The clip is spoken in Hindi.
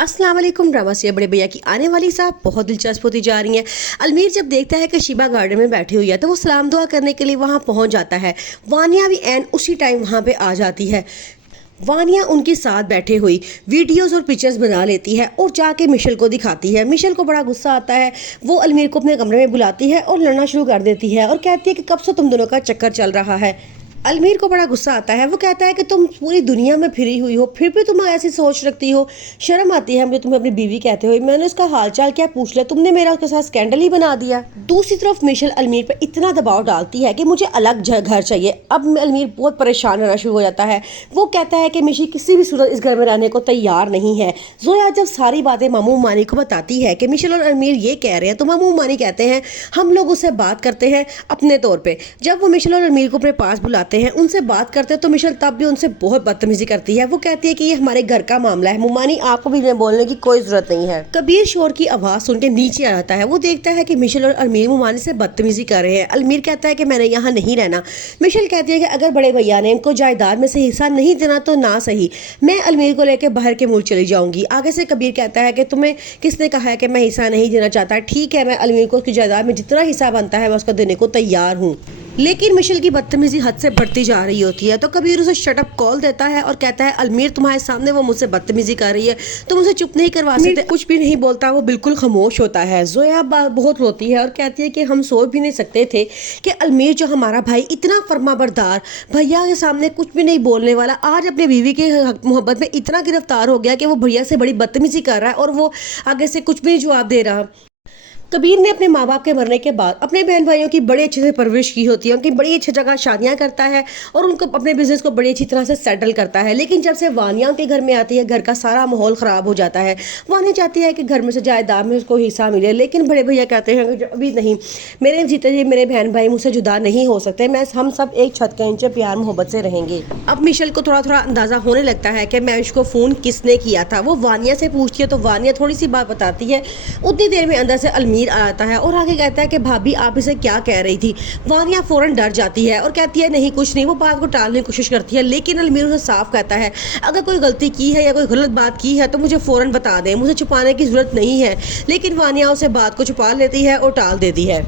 अस्सलाम वालेकुम। ड्रामा से बड़े भैया की आने वाली साहब बहुत दिलचस्प होती जा रही हैं। अलमीर जब देखता है कि शिबा गार्डन में बैठी हुई है तो वो सलाम दुआ करने के लिए वहाँ पहुँच जाता है। वानिया भी एन उसी टाइम वहाँ पे आ जाती है। वानिया उनके साथ बैठे हुई वीडियोस और पिक्चर्स बना लेती है और जाके मिशेल को दिखाती है। मिशेल को बड़ा गुस्सा आता है। वो अलमीर को अपने कमरे में बुलाती है और लड़ना शुरू कर देती है और कहती है कि कब से तुम दोनों का चक्कर चल रहा है। अलमीर को बड़ा गुस्सा आता है। वो कहता है कि तुम पूरी दुनिया में फिरी हुई हो, फिर भी तुम ऐसी सोच रखती हो। शर्म आती है मुझे तुम्हें अपनी बीवी कहते हुए। मैंने उसका हालचाल क्या पूछ लिया, तुमने मेरा उसके साथ स्कैंडल ही बना दिया। दूसरी तरफ मिशेल अलमीर पर इतना दबाव डालती है कि मुझे अलग घर चाहिए। अब अलमीर बहुत परेशान होना शुरू हो जाता है। वो कहता है कि मिशी किसी भी सूरत इस घर में रहने को तैयार नहीं है। जोया जब सारी बातें मामू मानी को बताती है कि मिशेल और अलमीर ये कह रहे हैं तो मामू मानी कहते हैं हम लोग उससे बात करते हैं अपने तौर पे। जब वो मिशेल और अलमीर को अपने पास बुलाते हैं, उनसे बात करते हैं तो मिशेल तब भी उनसे बहुत बदतमीजी करती है। वो कहती है कि ये हमारे घर का मामला है, मुमानी आपको भी बोलने की कोई जरूरत नहीं है। कबीर शोर की आवाज सुन के नीचे आ जाता है। वो देखता है कि मिशेल और अलमीर मुमानी से बदतमीजी कर रहे हैं। अलमीर कहता है कि मैंने यहाँ नहीं रहना। मिशेल कहती है कि अगर बड़े भैया ने इनको जायदाद में से हिस्सा नहीं देना तो ना सही, मैं अलमीर को लेकर बाहर के मुल्क चली जाऊंगी। आगे से कबीर कहता है कि तुम्हें किसने कहा है कि मैं हिस्सा नहीं देना चाहता। ठीक है, मैं अलमीर को उसकी जायदाद में जितना हिस्सा बनता है मैं उसको देने को तैयार हूँ। लेकिन मिशेल की बदतमीजी हद से बढ़ती जा रही होती है तो कबीर उसे शटअप कॉल देता है और कहता है अलमीर तुम्हारे सामने वो मुझसे बदतमीजी कर रही है, तुम उसे चुप नहीं करवा सकते। कुछ भी नहीं बोलता, वो बिल्कुल खामोश होता है। जोया बहुत रोती है और कहती है कि हम सोच भी नहीं सकते थे कि अलमीर जो हमारा भाई इतना फर्माबरदार, भैया के सामने कुछ भी नहीं बोलने वाला, आज अपनी बीवी के मोहब्बत में इतना गिरफ्तार हो गया कि वो भैया से बड़ी बदतमीजी कर रहा है और वो आगे से कुछ भी जवाब दे रहा। कबीर ने अपने माँ बाप के मरने के बाद अपने बहन भाइयों की बड़ी अच्छे से परवरिश की होती है, उनकी बड़ी अच्छी जगह शादियाँ करता है और उनको अपने बिजनेस को बड़ी अच्छी तरह से सेटल करता है। लेकिन जब से वानिया उनके घर में आती है घर का सारा माहौल ख़राब हो जाता है। वानिया चाहती है कि घर में से जायदाद में उसको हिस्सा मिले, लेकिन बड़े भैया कहते हैं कि अभी नहीं, मेरे जीते जी मेरे बहन भाई मुझसे जुदा नहीं हो सकते, मैं हम सब एक छत के नीचे प्यार मोहब्बत से रहेंगे। अब मिशेल को थोड़ा थोड़ा अंदाज़ा होने लगता है कि मैं उसको फ़ोन किसने किया था। वो वानिया से पूछती है तो वानिया थोड़ी सी बात बताती है। उतनी देर में अंदर से अलमीर आता है और आगे कहता है कि भाभी आप इसे क्या कह रही थी। वानिया फौरन डर जाती है और कहती है नहीं कुछ नहीं। वो बात को टालने की कोशिश करती है लेकिन अलमीर उसे साफ कहता है अगर कोई गलती की है या कोई गलत बात की है तो मुझे फौरन बता दें, मुझे छुपाने की जरूरत नहीं है। लेकिन वानिया उसे बात को छुपा लेती है और टाल देती है।